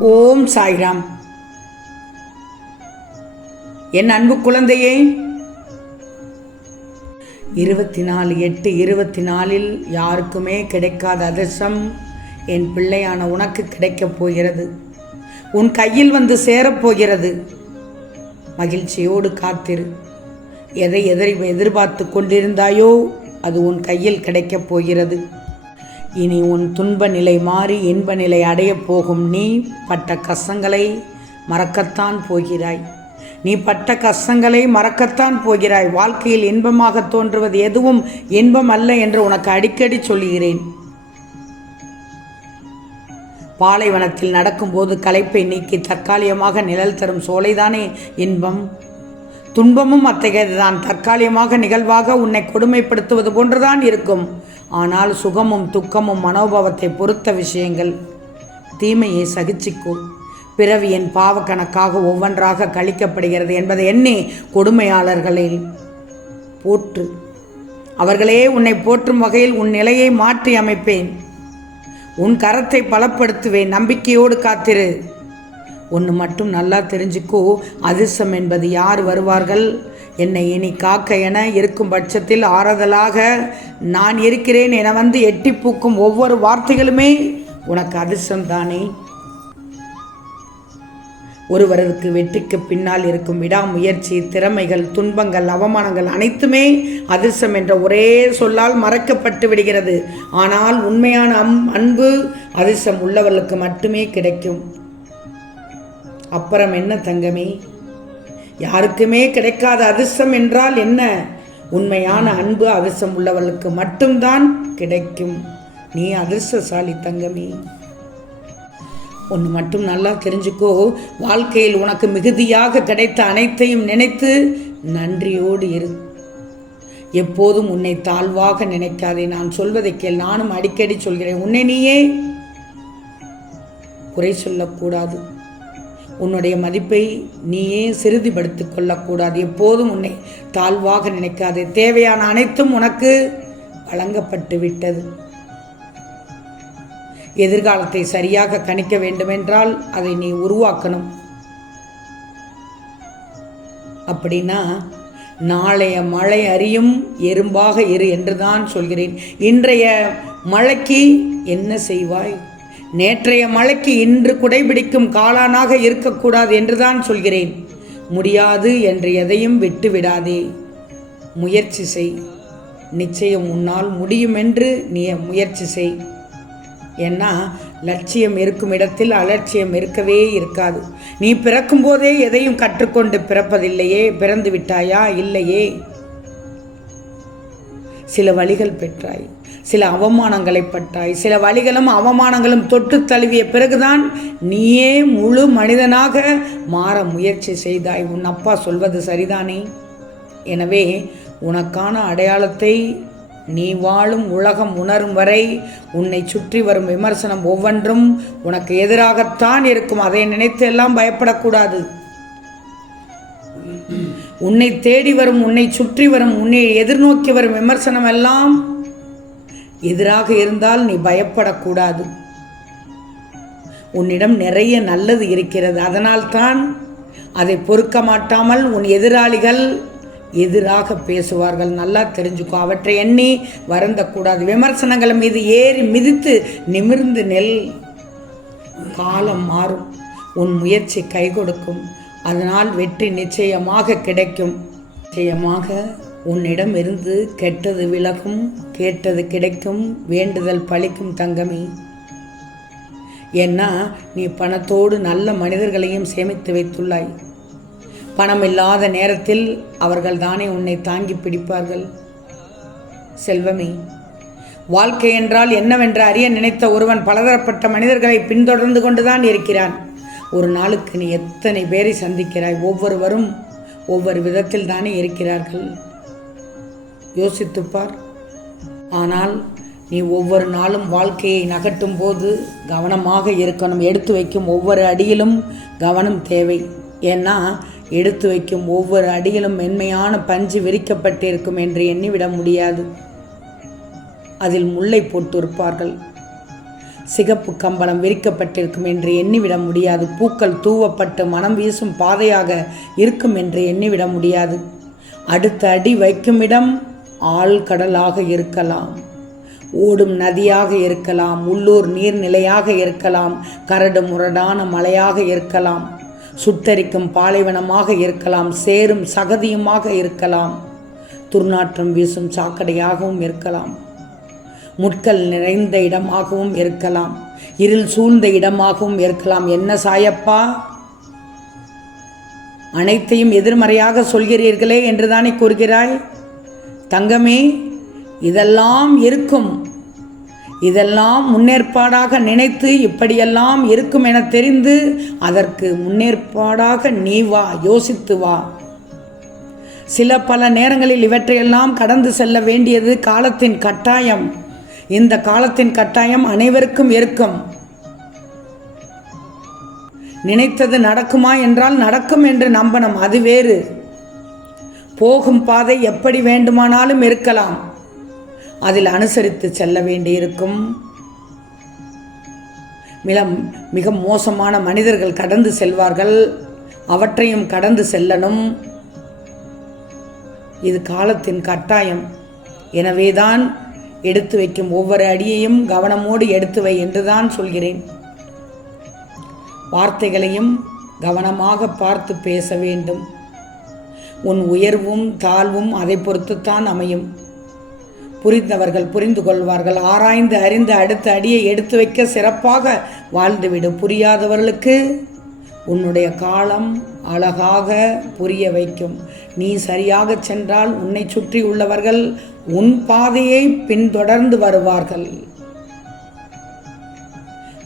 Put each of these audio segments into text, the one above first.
ஓம் சாய்ராம். என் அன்பு குழந்தையே இருபத்தி நாலு எட்டு இருபத்தி நாலில் யாருக்குமே கிடைக்காத அதிர்ஷ்டம் என் பிள்ளையான உனக்கு கிடைக்கப் போகிறது. உன் கையில் வந்து சேரப்போகிறது மகிழ்ச்சியோடு காத்திரு. எதை எதிர் எதிர்பார்த்து கொண்டிருந்தாயோ அது உன் கையில் கிடைக்கப் போகிறது. இனி உன் துன்ப நிலை மாறி இன்ப நிலை அடையப் போகும். நீ பட்ட கஷ்டங்களை மறக்கத்தான் போகிறாய். நீ பட்ட கஷ்டங்களை மறக்கத்தான் போகிறாய். வாழ்க்கையில் இன்பமாக தோன்றுவது எதுவும் இன்பம் அல்ல என்று உனக்கு அடிக்கடி சொல்லுகிறேன். பாலைவனத்தில் நடக்கும்போது களைப்பை நீக்கி தற்காலிகமாக நிழல் தரும் சோலைதானே இன்பம்? துன்பமும் அத்தகையதுதான். தற்காலிகமாக நிகழ்வாக உன்னை கொடுமைப்படுத்துவது போன்றுதான் இருக்கும். ஆனால் சுகமும் துக்கமும் மனோபாவத்தை பொறுத்த விஷயங்கள். தீமையை சகிச்சிக்கோ. பிறவியின் பாவக்கணக்காக ஒவ்வொன்றாக கழிக்கப்படுகிறது என்பதை எண்ணி கொடுமையாளர்களை போற்று. அவர்களே உன்னை போற்றும் வகையில் உன் நிலையை மாற்றி அமைப்பேன். உன் கரத்தை பலப்படுத்துவேன். நம்பிக்கையோடு காத்திரு. ஒன்று மட்டும் நல்லா தெரிஞ்சுக்கோ. அதிர்ஷ்டம் என்பது யார் வருவார்கள்? என்னை இனி காக்க என இருக்கும் பட்சத்தில் ஆறுதலாக நான் இருக்கிறேன் என வந்து எட்டி பூக்கும் ஒவ்வொரு வார்த்தைகளுமே உனக்கு அதிர்ஷ்டம் தானே? ஒருவருக்கு வெற்றிக்கு பின்னால் இருக்கும் விடாமுயற்சி திறமைகள் துன்பங்கள் அவமானங்கள் அனைத்துமே அதிர்ஷ்டம் என்ற ஒரே சொல்லால் மறைக்கப்பட்டு விடுகிறது. ஆனால் உண்மையான அம் அன்பு அதிர்ஷ்டம் உள்ளவர்களுக்கு மட்டுமே கிடைக்கும். அப்புறம் என்ன தங்கமே? யாருக்குமே கிடைக்காத அதிர்ஷ்டம் என்றால் என்ன? உண்மையான அன்பு அதிர்ஷ்டம் உள்ளவர்களுக்கு மட்டும்தான் கிடைக்கும். நீ அதிர்ஷ்டசாலி தங்கமே. ஒன்று மட்டும் நல்லா தெரிஞ்சுக்கோ. வாழ்க்கையில் உனக்கு மிகுதியாக கிடைத்த அனைத்தையும் நினைத்து நன்றியோடு இரு. எப்போதும் உன்னை தாழ்வாக நினைக்காதே. நான் சொல்வதை கேள். நானும் அடிக்கடி சொல்கிறேன். உன்னை நீயே குறை சொல்லக்கூடாது. உன்னுடைய மதிப்பை நீயே சிறுதிப்படுத்திக் கொள்ளக்கூடாது. எப்போதும் உன்னை தாழ்வாக நினைக்காது. தேவையான அனைத்தும் உனக்கு வழங்கப்பட்டு விட்டது. எதிர்காலத்தை சரியாக கணிக்க வேண்டுமென்றால் அதை நீ உருவாக்கணும். அப்படின்னா நாளைய மழை அறியும் எறும்பாக இரு என்றுதான் சொல்கிறேன். இன்றைய மழைக்கு என்ன செய்வாய்? நேற்றைய மழைக்கு இன்று குடைபிடிக்கும் காளானாக இருக்கக்கூடாது என்றுதான் சொல்கிறேன். முடியாது என்று எதையும் விட்டு விடாதே முயற்சி செய். நிச்சயம் உன்னால் முடியும் என்று நீ முயற்சி செய். ஏன்னா லட்சியம் இருக்கும் இடத்தில் அலட்சியம் இருக்கவே இருக்காது. நீ பிறக்கும்போதே எதையும் கற்றுக்கொண்டு பிறப்பதில்லையே பிறந்து விட்டாயா? இல்லையே. சில வழிகள் பெற்றாய் சில அவமானங்களை பட்டாய் சில வழிகளும் அவமானங்களும் தொட்டு தழுவிய பிறகுதான் நீயே முழு மனிதனாக மாற முயற்சி செய்தாய். உன் அப்பா சொல்வது சரிதானே? எனவே உனக்கான அடையாளத்தை நீ வாழும் உலகம் உணரும் வரை உன்னை சுற்றி வரும் விமர்சனம் ஒவ்வொன்றும் உனக்கு எதிராகத்தான் இருக்கும். அதை நினைத்து எல்லாம் பயப்படக்கூடாது. உன்னை தேடி வரும் உன்னை சுற்றி வரும் உன்னை எதிர்நோக்கி வரும் விமர்சனம் எல்லாம் எதிராக இருந்தால் நீ பயப்படக்கூடாது. உன்னிடம் நிறைய நல்லது இருக்கிறது. அதனால்தான் அதை பொறுக்க மாட்டாமல் உன் எதிராளிகள் எதிராக பேசுவார்கள். நல்லா தெரிஞ்சுக்கோ. அவற்றை எண்ணி வருந்தக்கூடாது. விமர்சனங்கள் மீது ஏறி மிதித்து நிமிர்ந்து நெல் காலம் மாறும். உன் முயற்சி கை கொடுக்கும் அதனால் வெற்றி நிச்சயமாக கிடைக்கும். நிச்சயமாக உன்னிடம் இருந்து கெட்டது விலகும் கேட்டது கிடைக்கும் வேண்டுதல் பழிக்கும் தங்கமே. ஏன்னா நீ பணத்தோடு நல்ல மனிதர்களையும் சேமித்து வைத்துள்ளாய். பணம் இல்லாத நேரத்தில் அவர்கள் தானே உன்னை தாங்கி பிடிப்பார்கள். செல்வமே வாழ்க்கை என்றால் என்னவென்று அறிய நினைத்த ஒருவன் பலதரப்பட்ட மனிதர்களை பின்தொடர்ந்து கொண்டுதான் இருக்கிறான். ஒரு நாளுக்கு நீ எத்தனை பேரை சந்திக்கிறாய்? ஒவ்வொருவரும் ஒவ்வொரு விதத்தில் தானே இருக்கிறார்கள். யோசித்துப்பார். ஆனால் நீ ஒவ்வொரு நாளும் வாழ்க்கையை நகட்டும் போது கவனமாக இருக்கணும். எடுத்து வைக்கும் ஒவ்வொரு அடியிலும் கவனம் தேவை. ஏன்னா எடுத்து வைக்கும் ஒவ்வொரு அடியிலும் மென்மையான பஞ்சு விரிக்கப்பட்டிருக்கும் என்று எண்ணிவிட முடியாது. அதில் முல்லை போட்டிருப்பார்கள். சிகப்பு கம்பளம் விரிக்கப்பட்டிருக்கும் என்று எண்ணிவிட முடியாது. பூக்கள் தூவப்பட்டு மனம் வீசும் பாதையாக இருக்கும் என்று எண்ணிவிட முடியாது. அடுத்த அடி வைக்கும் இடம் ஆழ்கடலாக இருக்கலாம். ஓடும் நதியாக இருக்கலாம். உள்ளூர் நீர்நிலையாக இருக்கலாம். கரடு முரடான மலையாக இருக்கலாம். சுட்டரிக்கும் பாலைவனமாக இருக்கலாம். சேரும் சகதியுமாக இருக்கலாம். துர்நாற்றம் வீசும் சாக்கடையாகவும் இருக்கலாம். முட்கள் நிறைந்த இடமாகவும் இருக்கலாம். இருள் சூழ்ந்த இடமாகவும் இருக்கலாம். என்ன சாயப்பா? அனைத்தையும் எதிர்மறையாக சொல்கிறீர்களே என்றுதானே கூறுகிறாய்? தங்கமே இதெல்லாம் இருக்கும். இதெல்லாம் முன்னேற்பாடாக நினைத்து இப்படியெல்லாம் இருக்கும் என தெரிந்து அதற்கு முன்னேற்பாடாக நீ வா யோசித்து வா. சில பல நேரங்களில் இவற்றையெல்லாம் கடந்து செல்ல வேண்டியது காலத்தின் கட்டாயம். இந்த காலத்தின் கட்டாயம் அனைவருக்கும் இருக்கும் நினைத்தது நடக்குமா என்றால் நடக்கும் என்று நம்பணும் அது வேறு. போகும் பாதை எப்படி வேண்டுமானாலும் இருக்கலாம். அதில் அனுசரித்து செல்ல வேண்டியிருக்கும். மிக மிக மோசமான மனிதர்கள் கடந்து செல்வார்கள். அவற்றையும் கடந்து செல்லணும். இது காலத்தின் கட்டாயம். எனவேதான் எடுத்து வைக்கும் ஒவ்வொரு அடியையும் கவனமோடு எடுத்து வை என்றுதான் சொல்கிறேன். வார்த்தைகளையும் கவனமாக பார்த்து பேச வேண்டும். உன் உயர்வும் தாழ்வும் அதை பொறுத்துத்தான் அமையும். புரிந்தவர்கள் புரிந்து கொள்வார்கள். ஆராய்ந்து அறிந்து அடுத்த அடியை எடுத்து வைக்க சிறப்பாக வாழ்ந்துவிடும் புரியாதவர்களுக்கு உன்னுடைய காலம் அழகாக புரிய வைக்கும். நீ சரியாக சென்றால் உன்னை சுற்றி உள்ளவர்கள் உன் பாதையை பின்தொடர்ந்து வருவார்கள்.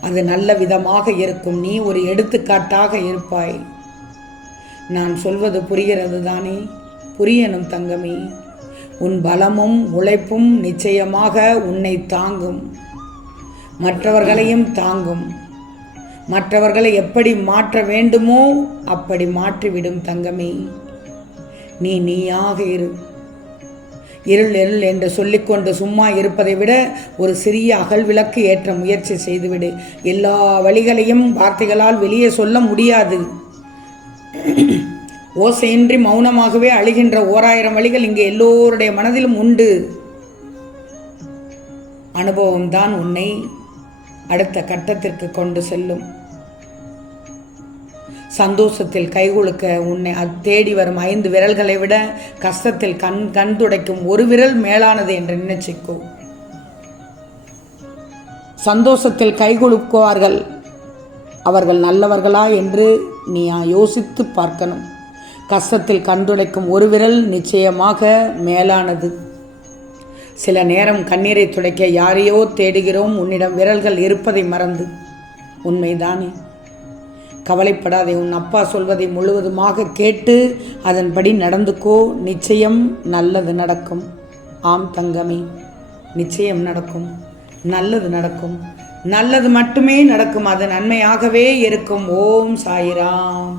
அது நல்ல விதமாக இருக்கும். நீ ஒரு எடுத்துக்காட்டாக இருப்பாய். நான் சொல்வது புரிகிறது தானே? புரியணும் தங்கமே. உன் பலமும் உழைப்பும் நிச்சயமாக உன்னை தாங்கும். மற்றவர்களையும் தாங்கும். மற்றவர்களை எப்படி மாற்ற வேண்டுமோ அப்படி மாற்றிவிடும் தங்கமே. நீ நீயாக இரு. இருள் இருள் என்று சொல்லிக்கொண்டு சும்மா இருப்பதை விட ஒரு சிறிய அகல் விளக்கு ஏற்ற முயற்சி செய்துவிடு. எல்லா வழிகளையும் வார்த்தைகளால் வெளியே சொல்ல முடியாது. ஓசையின்றி மௌனமாகவே அழுகின்ற ஓராயிரம் வழிகள் இங்கே எல்லோருடைய மனதிலும் உண்டு. அனுபவம்தான் உன்னை அடுத்த கட்டத்திற்கு கொண்டு செல்லும். சந்தோஷத்தில் கைகொழுக்க உன்னை அது தேடி வரும் ஐந்து விரல்களை விட கஷ்டத்தில் கண் கண் துடைக்கும் ஒரு விரல் மேலானது என்று நினைச்சிக்கோ. சந்தோஷத்தில் கைகொழுக்குவார்கள் அவர்கள் நல்லவர்களா என்று நீ யோசித்து பார்க்கணும். கஷ்டத்தில் கண்டுடைக்கும் ஒரு விரல் நிச்சயமாக மேலானது. சில நேரம் கண்ணீரை துடைக்க யாரையோ தேடுகிறோம். உன்னிடம் விரல்கள் இருப்பதை மறந்து. உண்மைதானே? கவலைப்படாதே உன் அப்பா சொல்வதை முழுவதுமாக கேட்டு அதன்படி நடந்துக்கோ. நிச்சயம் நல்லது நடக்கும். ஆம் தங்கமே நிச்சயம் நடக்கும். நல்லது நடக்கும். நல்லது மட்டுமே நடக்கும். அது நன்மையாகவே இருக்கும். ஓம் சாயிராம்.